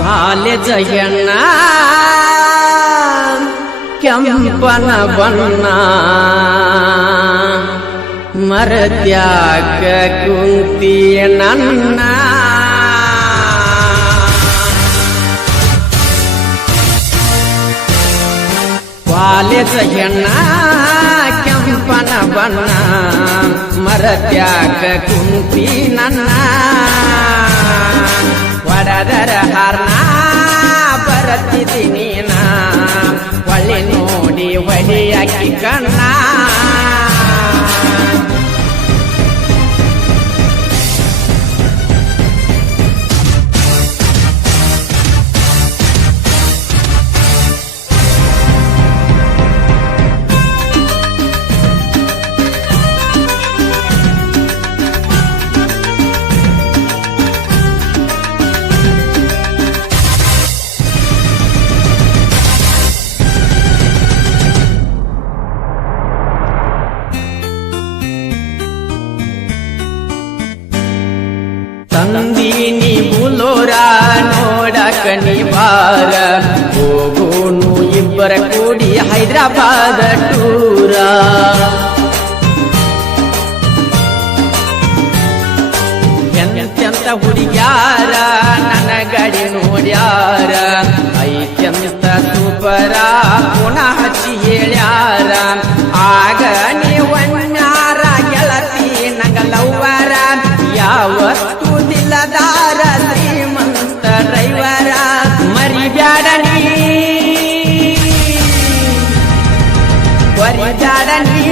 College ಹೆಣ್ಣ ಕೆಂಪನ ಬಣ್ಣ ಮರತ್ಯಾಕ ಕುಂತಿ ನನ್ನ ಕಾಲೇಜ ಹೆಣ್ಣ ಕೆಂಪನ ಬಣ್ಣ ಮರತ್ಯಾಕ ಕುಂತಿ ನನ್ನ ಒಡದರ ಹರ್ನ ಬರತ್ತಿದ್ದೀನಿ ನಾ ಒಳ್ಳೆ ನೋಡಿ ಒಡಿಯಾಕಿ ಕಣ್ಣ ತಂದೀನಿ ಬುಲೋರ ನೋಡಕ ನಿವಾರ ಹೋಗೋನು ಇಬ್ಬರ ಕೂಡಿ ಹೈದರಾಬಾದ ಟೂರ ಎಂತೆಂತ ಹುಡುಗ್ಯಾರ ನನ್ನ ಗಡಿ ನೋಡ್ಯಾರ ಐತೆಂತ ಸೂಪರ ಪುನಃ ಹಚ್ಚಿ ಹೇಳ್ಯಾರ ಆಗ ನೀವನ್ಯಾರ ಗೆಳತಿ ನಂಗಲವ್ವರ ಯಾವತ್ತು ದಿಲ್ಲದಾರ ಶ್ರೀಮಂತ ಡ್ರೈವರ ಮರಿಬ್ಯಾಡನಿ ಮರಿಬ್ಯಾಡನಿ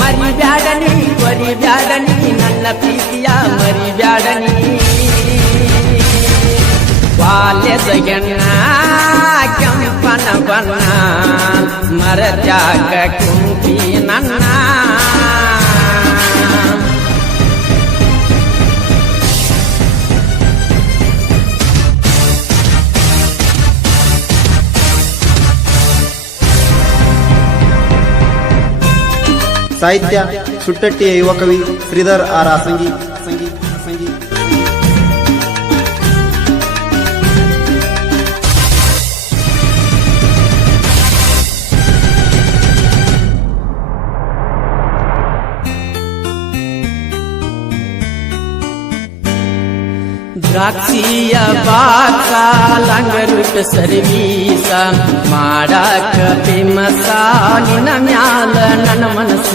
ಮರಿಬ್ಯಾಡನಿ ಮರಿಬ್ಯಾಡನಿ ನನ್ನ ಪ್ರೀತಿಯ ಮರಿಬ್ಯಾಡನಿ ಕಾಲೇಜ ಹೆಣ್ಣ ಕೆಂಪನ ಬಣ್ಣ ಮರತ್ಯಾಕ ಕುಂತಿ ನನ್ನ ಸಾಹಿತ್ಯ ಸುಟ್ಟಟ್ಟಿಯ ಯುವ ಕವಿ ಶ್ರೀಧರ್ ಆರ್ ಆಸಂಗಿ. ದ್ರಾಕ್ಷಿಯ ಬಾಕ ಲಂಗರುಟ ಸರ್ವೀಸ ಮಾಡಾಕ ಫೇಮಸ ನಿನ್ನ ಮ್ಯಾಲ ನನ್ನ ಮನಸ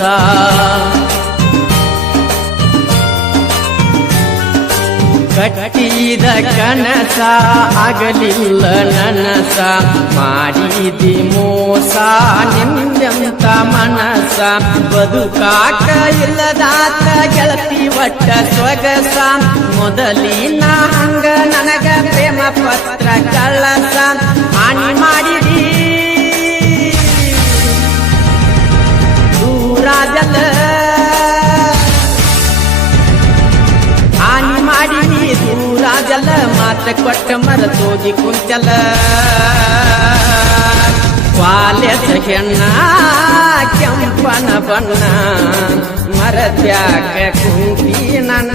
ಕಟ್ಟಿದ ಕನಸ ಆಗಲಿಲ್ಲ ನನಸ ಮಾಡಿದಿ ಮೋಸ ನಿಂದೆಂತ ಮನಸ ಬದುಕಾಕ ಇಲ್ಲದಾತ ಗೆಳತಿ ಒಟ್ಟ ಸೊಗಸ ಮೊದಲಿನ ಹಂಗ ನನಗ ಪ್ರೇಮ ಪತ್ರ ಕಳಸ ಹಾನಿ ಮಾಡಿದಿ ದೂರಾದಲ್ಲ ಹಾನಿ ಮಾಡಿದಿ ದೂರಾದಲ್ಲ ಮಾತ ಕೊಟ್ಟ ಮರತೋಗಿ ಕುಂತಲ ಕಾಲೇಜ ಹೆಣ್ಣ ಕೆಂಪನ ಬಣ್ಣ ಮರತ್ಯಾಕ ಕುಂತಿ ನನ್ನ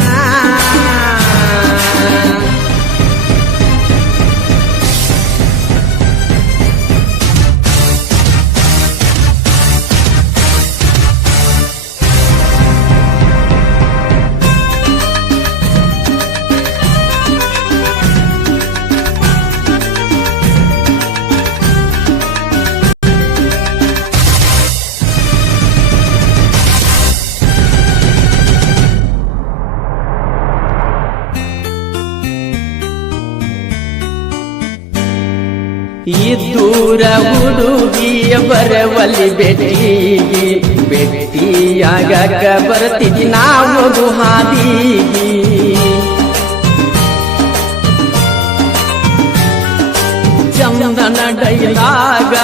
ಇದ್ದೂರ ಹುಡುಗಿಯ ಬರವಲ್ಲಿ ಭೇಟಿಯಾಗಕ ಬರ್ತಿದ್ದಿ ನಾವು ಹಾದಿಗಿ ಚಂದನ ಡೈಲಾಗ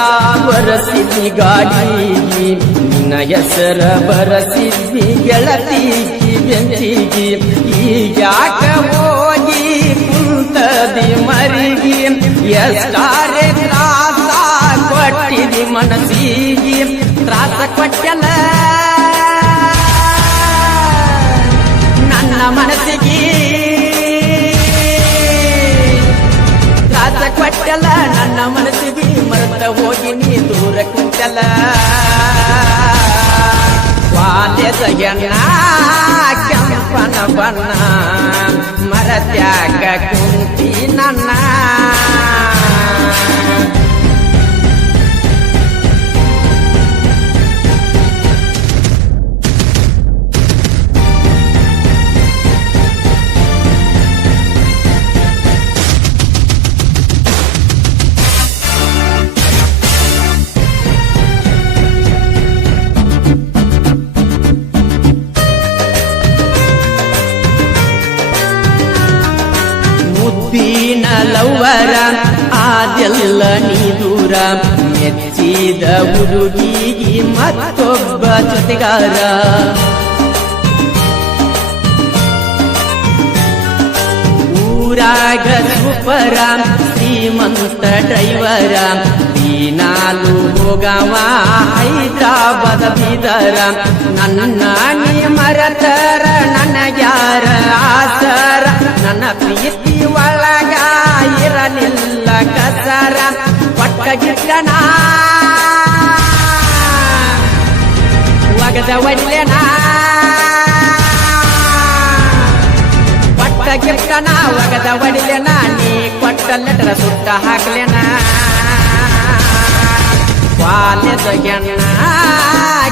ಬರಸಿದ್ದಿ ಗಾಡಿಗಿ ನಿನ್ನ ಹೆಸರ ಬರಸಿದ್ದಿ ಗೆಳತಿಗಿ ಬೆಂಚಿಗಿ ಈಗ್ಯಾಕ ಹೋಗಿ ಕುಂತದಿ ಮರಿಗಿ ಎಷ್ಟಾರೆ ತ್ರಾಸ ಕೊಟ್ಟಿದಿ ಮನಸ್ಸಿಗೆ ತ್ರಾಸ ಕೊಟ್ಟಲ ಕೊಟ್ಟೆಲ್ಲ ನನ್ನ ಮನಸ್ಸಿಗೆ ಮರೆತ ಹೋಗಿ ನೀ ದೂರ ಕುಂತೆಲ್ಲ ವಾಲ್ಯದ ಎಣ್ಣ ಕೆಂಪನ ಬಣ್ಣ ಮರತ್ಯಾಗ ಕುಂತಿ ನನ್ನ ಮುದ್ದಿನ ಲವ್ವರ ಆದೆಲ್ಲ ನೀ ದೂರ ಮೆಚ್ಚಿದ ಹುಡುಗಿಗಿ ಮತ್ತೊಬ್ಬ ಜೊತೆಗಾರ ಊರಾಗ ಸೂಪರ ಶ್ರೀಮಂತ ಡ್ರೈವರ ದಿನಾಲು ಹೋಗವ ಹೈದ್ರಾಬಾದ ಬೀದರ ನನ್ನ ನೀ ಮರತರ ನನಗ್ಯಾರ ಆಸರ ನನ್ನ ಪ್ರೀತಿ ಒಳಗ ಇರಲಿಲ್ಲ ಕಸರ ಒಟ್ಟಗಿಟ್ಟನ ಒಗದ ಒಡ್ಲೆನ ಒಟ್ಟಗಿಟ್ಟನ ಒಗದ ಒಡಿಲೆನ ನೀ ಕೊಟ್ಟ ಲೆಟರ ಸುಟ್ಟ ಹಾಕ್ಲೆನ ವಾಲ್ಯದ ಎಣ್ಣ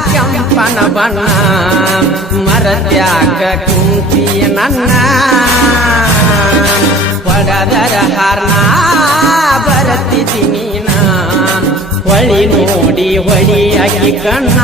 ಕೆಂಪನ ಬಣ್ಣ ಮರತ್ಯಾಗ ಕುಂತಿ ನನ್ನ ಹೊಡದರ ಹಾರ್ನ ಬರತಿದ್ದೀನಿ ಹೊಳಿ ನೋಡಿ ಹೊಳಿ ಅಕ್ಕಿ ಕಣ್ಣ